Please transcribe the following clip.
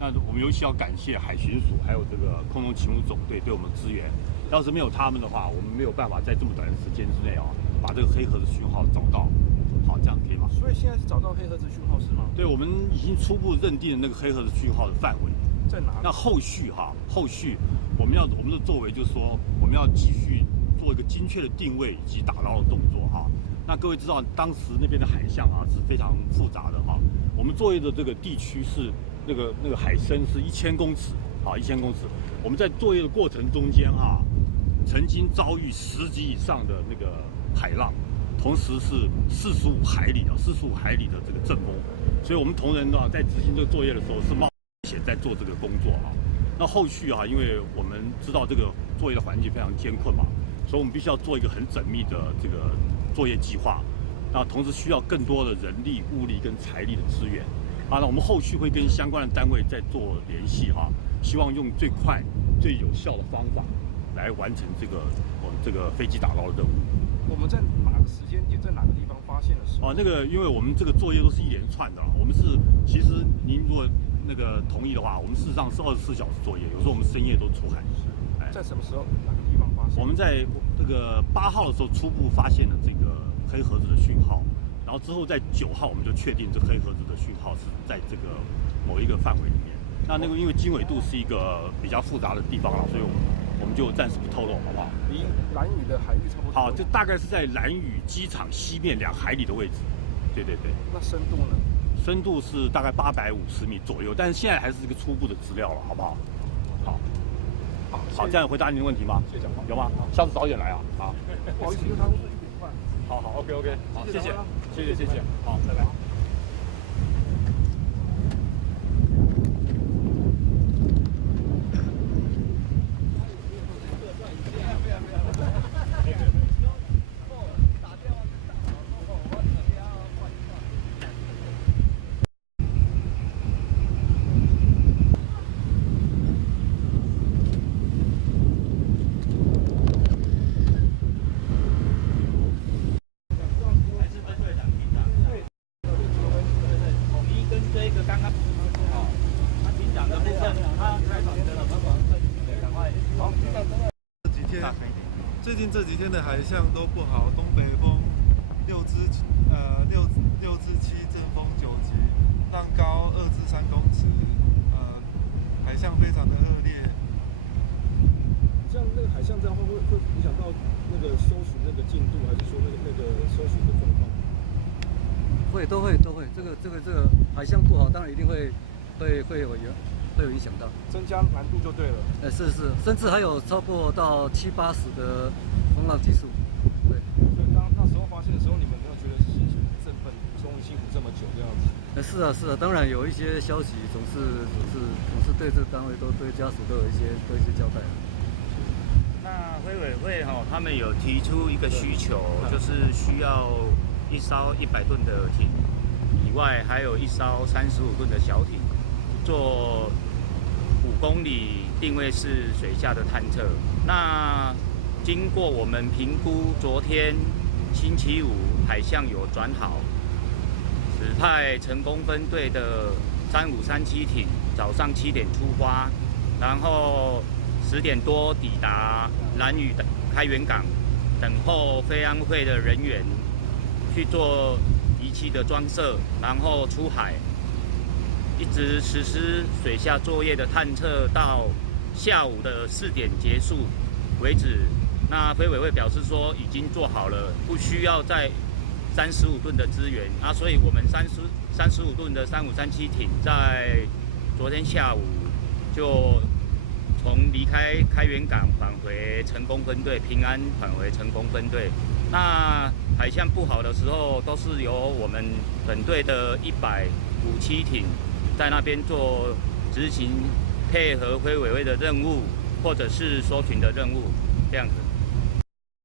那我们尤其要感谢海巡署还有这个空中勤务总队对我们的支援。要是没有他们的话，我们没有办法在这么短的时间之内把这个黑盒子讯号找到。好，这样可以吗？所以现在是找到黑盒子讯号是吗？对，我们已经初步认定了那个黑盒子讯号的范围在哪里？那后续我们的作为就是说，我们要继续做一个精确的定位以及打捞的动作那各位知道，当时那边的海象是非常复杂的我们作业的这个地区是那个海深是1000公尺1000公尺。我们在作业的过程中间曾经遭遇10级以上的那个海浪，同时是45海里的这个阵风，所以我们同仁在执行这个作业的时候是冒险在做这个工作那后续因为我们知道这个作业的环境非常艰困嘛，所以我们必须要做一个很缜密的这个作业计划，那同时需要更多的人力、物力跟财力的资源那我们后续会跟相关的单位再做联系希望用最快、最有效的方法来完成我们这个飞机打捞的任务。我们在哪个时间点，在哪个地方发现的时候？因为我们这个作业都是一连串的我们其实您如果那个同意的话，我们事实上是24小时作业，有时候我们深夜都出海。在什么时候、哪个地方发现？我们在这个8号的时候初步发现了这个黑盒子的讯号，然后之后在9号我们就确定这黑盒子的讯号是在这个某一个范围里面。那个因为经纬度是一个比较复杂的地方所以我们就暂时不透露，好不好？离兰屿的海域差不多。好，就大概是在兰屿机场西面2海里的位置。对。那深度呢？深度是大概850米左右，但是现在还是一个初步的资料了，好不好？好，这样回答您的问题吗？谢谢讲话。有吗？下次早点来好。不好意思，因为他们是1点半。好 ，OK， 好，谢谢，好，拜拜。最近这几天的海象都不好，东北风6至7，阵风9级，浪高2至3公尺，海象非常的恶劣。像那个海象这样会影响到那个搜寻那个进度，还是说那个搜寻的状况？都会。这个海象不好，当然一定会有影响到，增加难度就对了。是，甚至还有超过到70、80的风浪级数。对。所以那时候发现的时候，你们没有觉得心情振奋，终于辛苦这么久这样子？是啊，当然有一些消息总是对这个单位对家属都有一些交代。那飞委会他们有提出一个需求，就是需要一艘100吨的艇，以外还有一艘35吨的小艇，做5公里定位式水下的探测。那经过我们评估，昨天星期五海象有转好，指派成功分队的3537艇早上7点出发，然后10点多抵达兰屿的开元港，等候飞安会的人员去做仪器的装设，然后出海，一直实施水下作业的探测到下午的4点结束为止。那飞委会表示说已经做好了，不需要再35吨的资源所以我们35吨的3537艇在昨天下午就从离开开元港返回成功分队，平安返回成功分队。那海象不好的时候，都是由我们本队的157艇在那边做执行，配合飞委会的任务，或者是搜寻的任务，这样子。